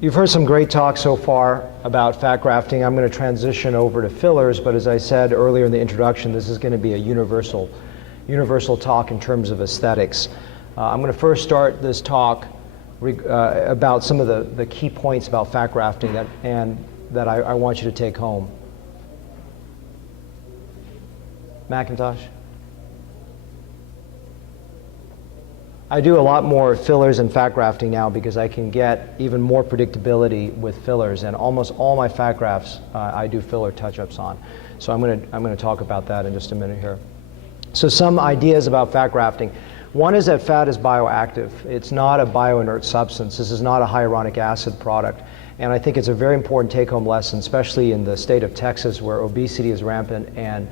You've heard some great talk so far about fat grafting. I'm going to transition over to fillers, but as I said earlier in the introduction, this is going to be a universal talk in terms of aesthetics. I'm going to first start this talk about some of the key points about fat grafting that I want you to take home. Macintosh? I do a lot more fillers and fat grafting now because I can get even more predictability with fillers, and almost all my fat grafts I do filler touch-ups on. So I'm going to talk about that in just a minute here. So some ideas about fat grafting. One is that fat is bioactive. It's not a bioinert substance. This is not a hyaluronic acid product. And I think it's a very important take-home lesson, especially in the state of Texas where obesity is rampant and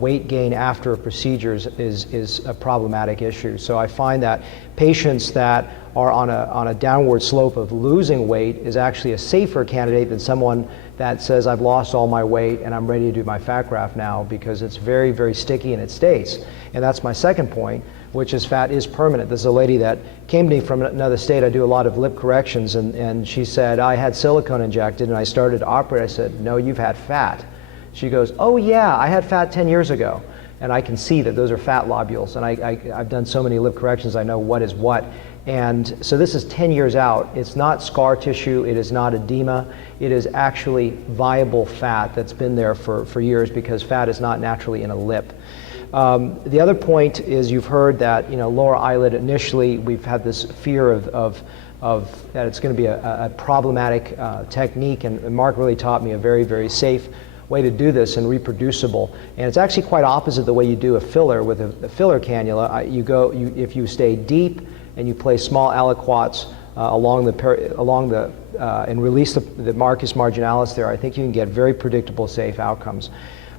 weight gain after procedures is a problematic issue. So I find that patients that are on a downward slope of losing weight is actually a safer candidate than someone that says, I've lost all my weight and I'm ready to do my fat graft now, because it's very, very sticky and it stays. And that's my second point, which is fat is permanent. This is a lady that came to me from another state. I do a lot of lip corrections, and she said, I had silicone injected and I started to operate. I said, no, you've had fat. She goes, oh yeah, I had fat 10 years ago. And I can see that those are fat lobules. And I've done so many lip corrections, I know what is what. And so this is 10 years out. It's not scar tissue, it is not edema. It is actually viable fat that's been there for years, because fat is not naturally in a lip. The other point is, you've heard that, lower eyelid, initially we've had this fear of that it's going to be a problematic technique, and Mark really taught me a very, very safe way to do this and reproducible. And it's actually quite opposite the way you do a filler with a filler cannula. If you stay deep and you place small aliquots and release the Marcus marginalis there, I think you can get very predictable, safe outcomes.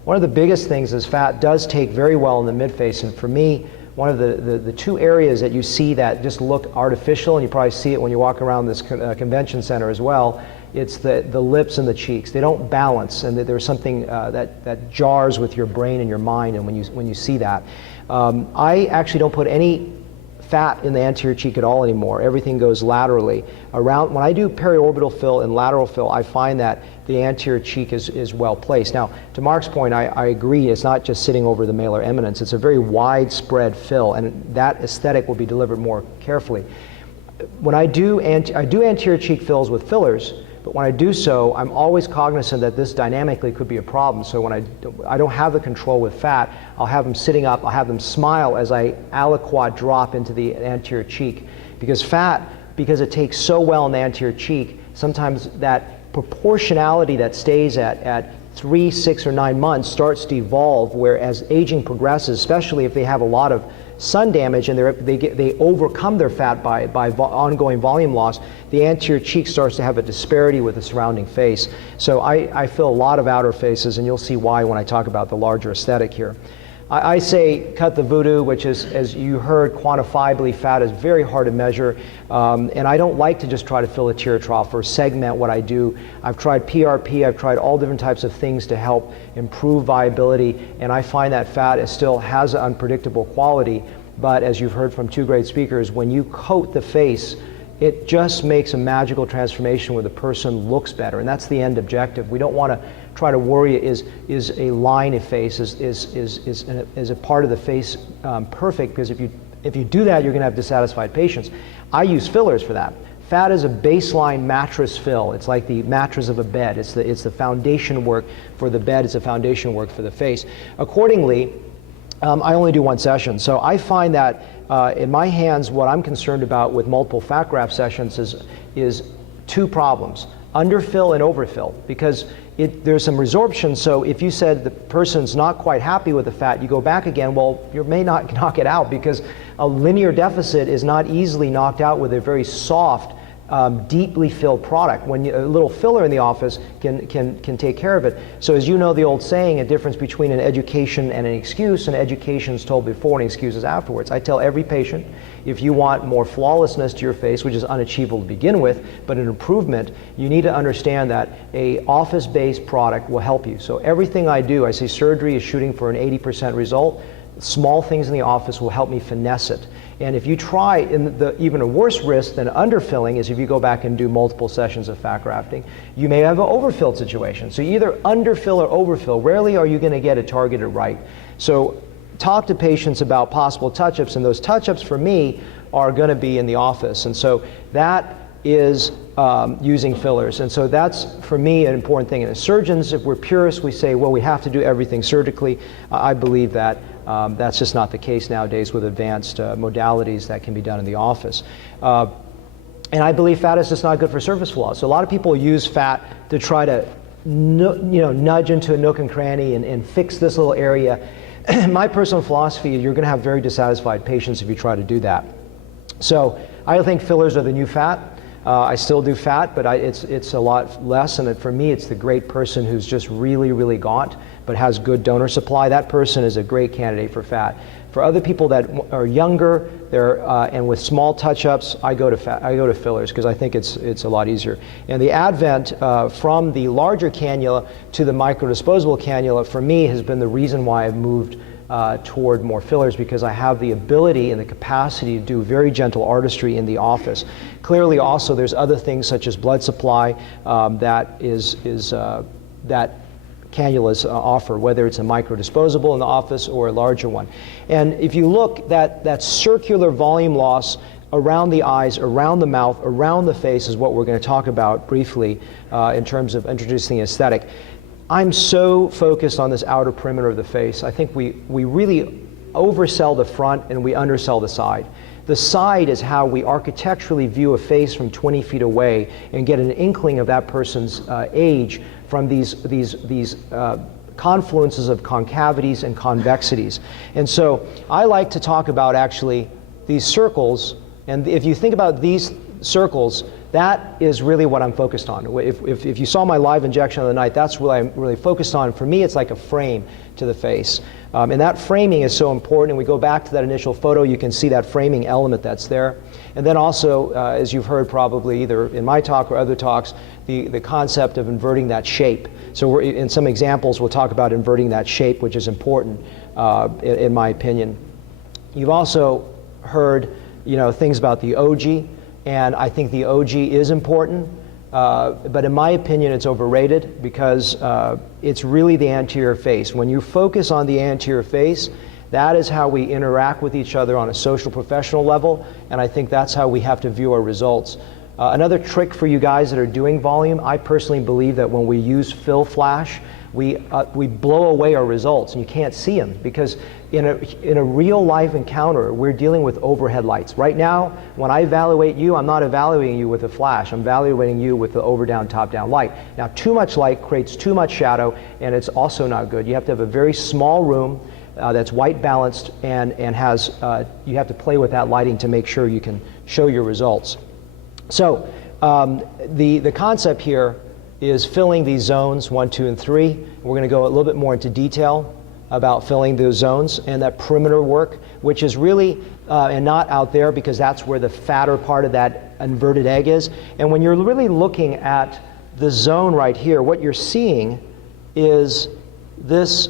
One of the biggest things is fat does take very well in the midface, and for me, one of the two areas that you see that just look artificial, and you probably see it when you walk around this convention center as well, it's the lips and the cheeks. They don't balance, and there's something that jars with your brain and your mind, and when you see that. I actually don't put any fat in the anterior cheek at all anymore. Everything goes laterally. When I do periorbital fill and lateral fill, I find that the anterior cheek is well placed. Now, to Mark's point, I agree, it's not just sitting over the malar eminence. It's a very widespread fill, and that aesthetic will be delivered more carefully. When I do anterior cheek fills with fillers, but when I do so, I'm always cognizant that this dynamically could be a problem. So when I don't have the control with fat, I'll have them sitting up, I'll have them smile as I aliquot drop into the anterior cheek. Because fat, because it takes so well in the anterior cheek, sometimes that proportionality that stays at 3, 6, or 9 months starts to evolve, where as aging progresses, especially if they have a lot of sun damage and they overcome their fat by ongoing volume loss, the anterior cheek starts to have a disparity with the surrounding face. So I fill a lot of outer faces, and you'll see why when I talk about the larger aesthetic here. I say cut the voodoo, which is, as you heard, quantifiably fat is very hard to measure, and I don't like to just try to fill a tear trough or segment what I do. I've tried PRP, I've tried all different types of things to help improve viability, and I find that fat still has an unpredictable quality, but as you've heard from two great speakers, when you coat the face, it just makes a magical transformation where the person looks better, and that's the end objective. We don't want to try to worry, is a line of face, is a part of the face perfect, because if you do that, you're going to have dissatisfied patients. I use fillers for that. Fat is a baseline mattress fill. It's like the mattress of a bed. It's the foundation work for the bed. It's the foundation work for the face. Accordingly, I only do one session. So I find that in my hands, what I'm concerned about with multiple fat graft sessions is two problems: underfill and overfill, because there's some resorption. So if you said the person's not quite happy with the fat, you go back again, well, you may not knock it out, because a linear deficit is not easily knocked out with a very soft, deeply filled product. When a little filler in the office can take care of it. So as you know the old saying, a difference between an education and an excuse: an education is told before and excuse is afterwards. I tell every patient, if you want more flawlessness to your face, which is unachievable to begin with, but an improvement, you need to understand that a office-based product will help you. So everything I do, I say surgery is shooting for an 80% result. Small things in the office will help me finesse it. And if you try, even a worse risk than underfilling is if you go back and do multiple sessions of fat grafting, you may have an overfilled situation. So you either underfill or overfill. Rarely are you going to get it targeted right. So talk to patients about possible touch-ups, and those touch-ups for me are going to be in the office. And so that is using fillers. And so that's, for me, an important thing. And as surgeons, if we're purists, we say, well, we have to do everything surgically. I believe that that's just not the case nowadays with advanced modalities that can be done in the office. And I believe fat is just not good for surface flaws. So a lot of people use fat to try to nudge into a nook and cranny and fix this little area. My personal philosophy is you're going to have very dissatisfied patients if you try to do that. So I think fillers are the new fat. I still do fat, but it's a lot less. And for me, it's the great person who's just really, really gaunt, but has good donor supply. That person is a great candidate for fat. For other people that are younger, and with small touch-ups, I go to fillers because I think it's a lot easier. And the advent from the larger cannula to the microdisposable cannula, for me, has been the reason why I've moved toward more fillers, because I have the ability and the capacity to do very gentle artistry in the office. Clearly, also, there's other things such as blood supply that cannulas offer, whether it's a microdisposable in the office or a larger one. And if you look, that circular volume loss around the eyes, around the mouth, around the face is what we're going to talk about briefly in terms of introducing aesthetic. I'm so focused on this outer perimeter of the face. I think we really oversell the front and we undersell the side. The side is how we architecturally view a face from 20 feet away and get an inkling of that person's age from these confluences of concavities and convexities. And so I like to talk about actually these circles, and if you think about these circles, that is really what I'm focused on. If you saw my live injection of the night, that's what I'm really focused on. For me, it's like a frame to the face. And that framing is so important. And we go back to that initial photo, you can see that framing element that's there. And then also, as you've heard probably either in my talk or other talks, the concept of inverting that shape. So in some examples, we'll talk about inverting that shape, which is important in my opinion. You've also heard things about the OG. And I think the OG is important, but in my opinion, it's overrated because it's really the anterior face. When you focus on the anterior face, that is how we interact with each other on a social professional level, and I think that's how we have to view our results. Another trick for you guys that are doing volume, I personally believe that when we use fill flash, we blow away our results, and you can't see them because in a real life encounter, we're dealing with overhead lights. Right now, when I evaluate you, I'm not evaluating you with a flash. I'm evaluating you with the over-down, top-down light. Now, too much light creates too much shadow, and it's also not good. You have to have a very small room that's white balanced and has, you have to play with that lighting to make sure you can show your results. So the concept here is filling these zones 1, 2, and 3. We're going to go a little bit more into detail about filling those zones and that perimeter work, which is really, and not out there because that's where the fatter part of that inverted egg is. And when you're really looking at the zone right here, what you're seeing is this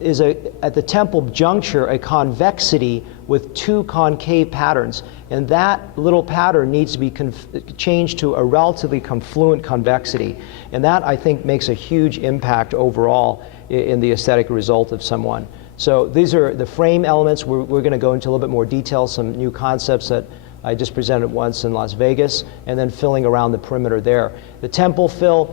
is at the temple juncture, a convexity with 2 concave patterns. And that little pattern needs to be changed to a relatively confluent convexity. And that, I think, makes a huge impact overall in the aesthetic result of someone. So these are the frame elements. We're going to go into a little bit more detail, some new concepts that I just presented once in Las Vegas, and then filling around the perimeter there. The temple fill,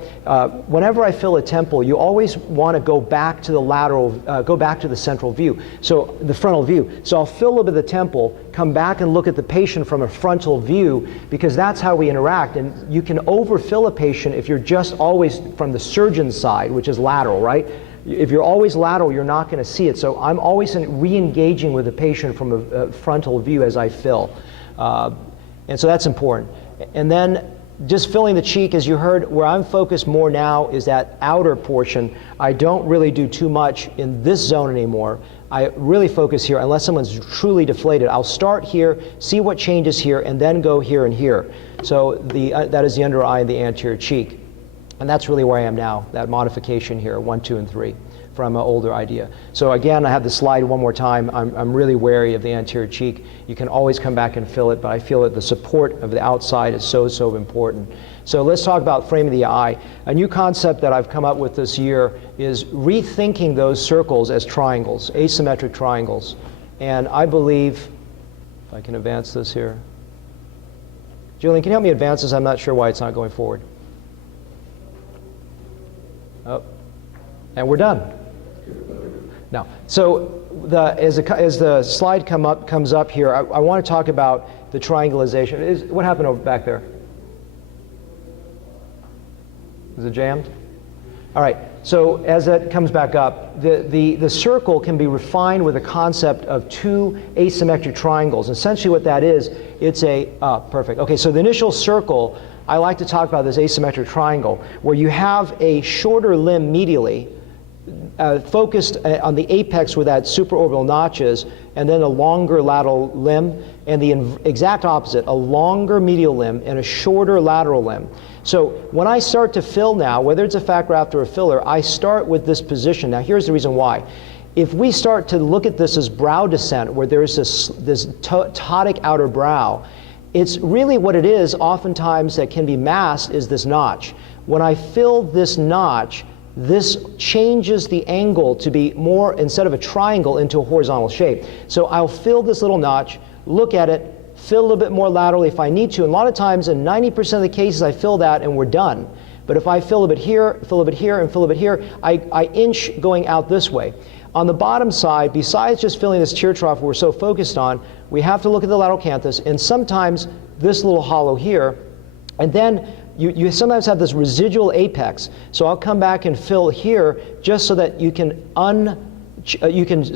whenever I fill a temple, you always want to go back to the lateral, go back to the central view, so the frontal view. So I'll fill a little bit of the temple, come back and look at the patient from a frontal view, because that's how we interact. And you can overfill a patient if you're just always from the surgeon's side, which is lateral, right? If you're always lateral, you're not going to see it. So I'm always re-engaging with the patient from a frontal view as I fill. And so that's important. And then just filling the cheek, as you heard, where I'm focused more now is that outer portion. I don't really do too much in this zone anymore. I really focus here unless someone's truly deflated. I'll start here, see what changes here, and then go here and here. So that is the under eye and the anterior cheek. And that's really where I am now, that modification here, 1, 2, and 3. from an older idea. So again, I have the slide one more time. I'm really wary of the anterior cheek. You can always come back and fill it, but I feel that the support of the outside is so, so important. So let's talk about framing the eye. A new concept that I've come up with this year is rethinking those circles as triangles, asymmetric triangles. And I believe, if I can advance this here. Julian, can you help me advance this? I'm not sure why it's not going forward. Oh, and we're done. Now, so as the slide comes up here, I want to talk about the triangulation. What happened over back there? Is it jammed? All right, so as that comes back up, the circle can be refined with a concept of two asymmetric triangles. Essentially what that is, it's a, perfect. Okay, so the initial circle, I like to talk about this asymmetric triangle, where you have a shorter limb medially, focused on the apex where that supraorbital notch is, and then a longer lateral limb, and the exact opposite, a longer medial limb and a shorter lateral limb. So when I start to fill now, whether it's a fat graft or a filler, I start with this position. Now here's the reason why. If we start to look at this as brow descent, where there's this ptotic outer brow, it's really what it is oftentimes that can be masked is this notch. When I fill this notch, this changes the angle to be more, instead of a triangle, into a horizontal shape. So I'll fill this little notch, look at it, fill a little bit more laterally if I need to. And a lot of times, in 90% of the cases, I fill that and we're done. But if I fill a bit here, fill a bit here, and fill a bit here, I inch going out this way. On the bottom side, besides just filling this tear trough we're so focused on, we have to look at the lateral canthus, and sometimes this little hollow here, and then you sometimes have this residual apex. So I'll come back and fill here just so that you can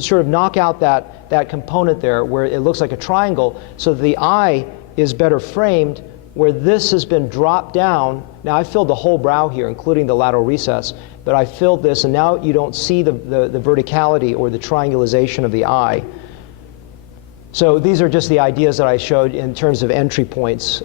sort of knock out that component there where it looks like a triangle, so that the eye is better framed where this has been dropped down. Now I filled the whole brow here, including the lateral recess, but I filled this, and now you don't see the verticality or the triangulation of the eye. So these are just the ideas that I showed in terms of entry points.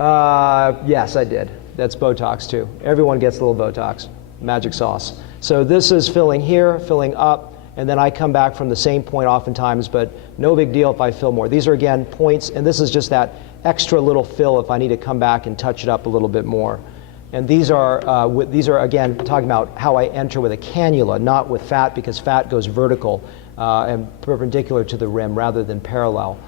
Yes, I did. That's Botox too. Everyone gets a little Botox, magic sauce. So this is filling here, filling up, and then I come back from the same point oftentimes, but no big deal if I fill more. These are, again, points, and this is just that extra little fill if I need to come back and touch it up a little bit more. And these are again, talking about how I enter with a cannula, not with fat, because fat goes vertical and perpendicular to the rim rather than parallel.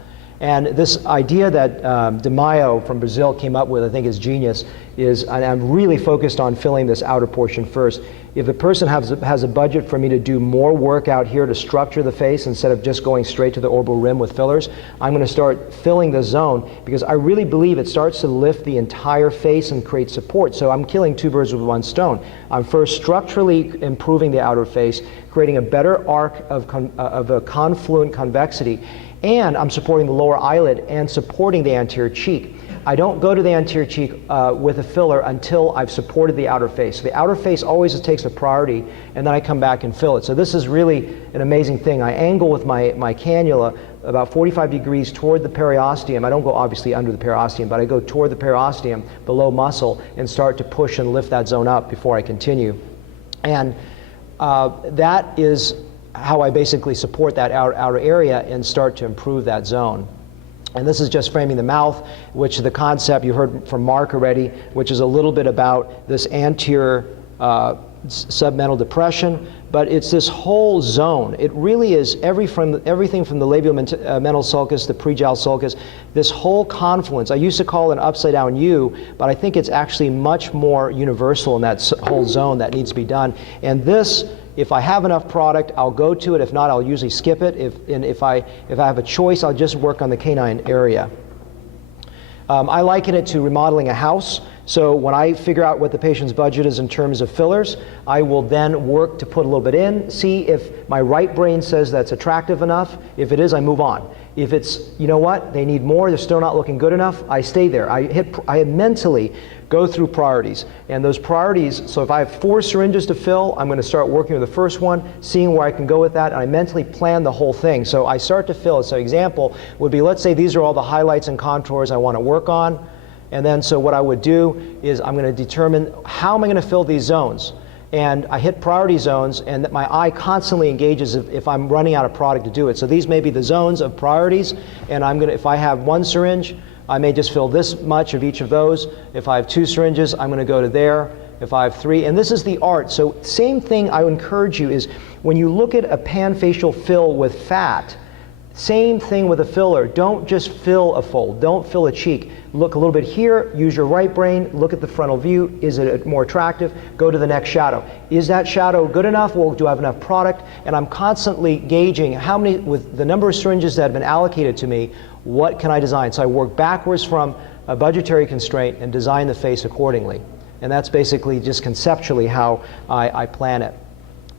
And this idea that De Maio from Brazil came up with, I think is genius, is, and I'm really focused on filling this outer portion first. If the person has a budget for me to do more work out here to structure the face instead of just going straight to the orbital rim with fillers, I'm going to start filling the zone, because I really believe it starts to lift the entire face and create support. So I'm killing two birds with one stone. I'm first structurally improving the outer face, creating a better arc of a confluent convexity, and I'm supporting the lower eyelid and supporting the anterior cheek. I don't go to the anterior cheek with a filler until I've supported the outer face. So the outer face always takes a priority, and then I come back and fill it. So this is really an amazing thing. I angle with my cannula about 45 degrees toward the periosteum. I don't go obviously under the periosteum, but I go toward the periosteum, below muscle, and start to push and lift that zone up before I continue. And that is how I basically support that outer area and start to improve that zone. And this is just framing the mouth, which is the concept you heard from Mark already, which is a little bit about this anterior submental depression, but it's this whole zone. It really is everything from the labiomental sulcus, the prejowl sulcus, this whole confluence. I used to call it an upside down U, but I think it's actually much more universal in that whole zone that needs to be done. And this, if I have enough product, I'll go to it. If not, I'll usually skip it. If I have a choice, I'll just work on the canine area. I liken it to remodeling a house. So when I figure out what the patient's budget is in terms of fillers, I will then work to put a little bit in, see if my right brain says that's attractive enough. If it is, I move on. If it's, you know what, they need more, they're still not looking good enough, I stay there. I mentally go through priorities. And those priorities, so if I have 4 syringes to fill, I'm going to start working with the first one, seeing where I can go with that, and I mentally plan the whole thing. So I start to fill. So example would be, let's say these are all the highlights and contours I want to work on. And then so what I would do is I'm going to determine how am I going to fill these zones. and I hit priority zones, and that my eye constantly engages if I'm running out of product to do it. So these may be the zones of priorities, and if I have one syringe, I may just fill this much of each of those. If I have 2 syringes, I'm going to go to there. If I have 3, and this is the art. So same thing I would encourage you is when you look at a panfacial fill with fat, same thing with a filler. Don't just fill a fold. Don't fill a cheek. Look a little bit here, use your right brain, look at the frontal view. Is it more attractive? Go to the next shadow. Is that shadow good enough? Well, do I have enough product? And I'm constantly gauging how many, with the number of syringes that have been allocated to me, what can I design? So I work backwards from a budgetary constraint and design the face accordingly. And that's basically just conceptually how I plan it.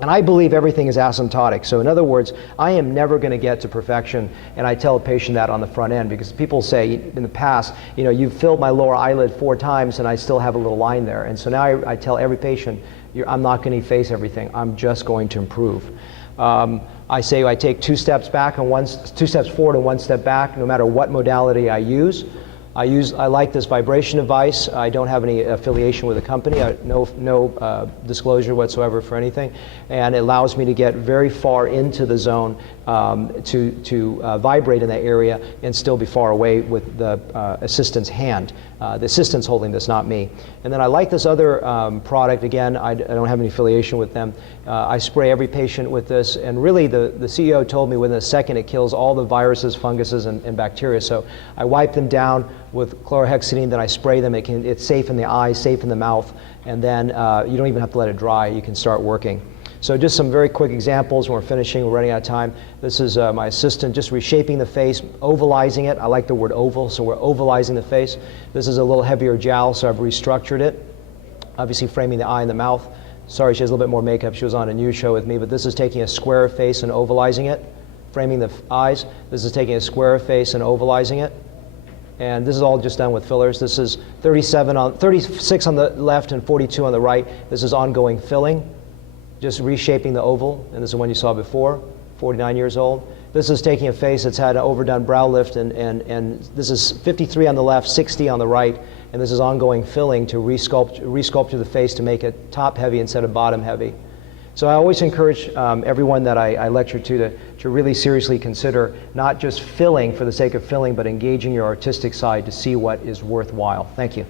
And I believe everything is asymptotic. So in other words, I am never going to get to perfection, and I tell a patient that on the front end, because people say in the past, you know, you've filled my lower eyelid 4 times and I still have a little line there. And so now I tell every patient, I'm not going to efface everything. I'm just going to improve. I say I take 2 steps back and 2 steps forward and 1 step back, no matter what modality I use. I like this vibration device. I don't have any affiliation with the company. No disclosure whatsoever for anything, and it allows me to get very far into the zone to vibrate in that area and still be far away with the assistant's hand. The assistant's holding this, not me. And then I like this other product. Again, I don't have any affiliation with them. I spray every patient with this, and really the CEO told me within a second it kills all the viruses, funguses, and bacteria. So I wipe them down with chlorhexidine, then I spray them. It's safe in the eyes, safe in the mouth, and then you don't even have to let it dry. You can start working. So just some very quick examples. When we're finishing, we're running out of time. This is my assistant just reshaping the face, ovalizing it. I like the word oval, so we're ovalizing the face. This is a little heavier jowl, so I've restructured it. Obviously framing the eye and the mouth. Sorry, she has a little bit more makeup. She was on a news show with me, but this is taking a square face and ovalizing it, framing the eyes. This is taking a square face and ovalizing it. And this is all just done with fillers. This is 36 on the left and 42 on the right. This is ongoing filling, just reshaping the oval. And this is one you saw before, 49 years old. This is taking a face that's had an overdone brow lift, and this is 53 on the left, 60 on the right. And this is ongoing filling to resculpture the face to make it top heavy instead of bottom heavy. So I always encourage everyone that I lecture to really seriously consider not just filling for the sake of filling, but engaging your artistic side to see what is worthwhile. Thank you.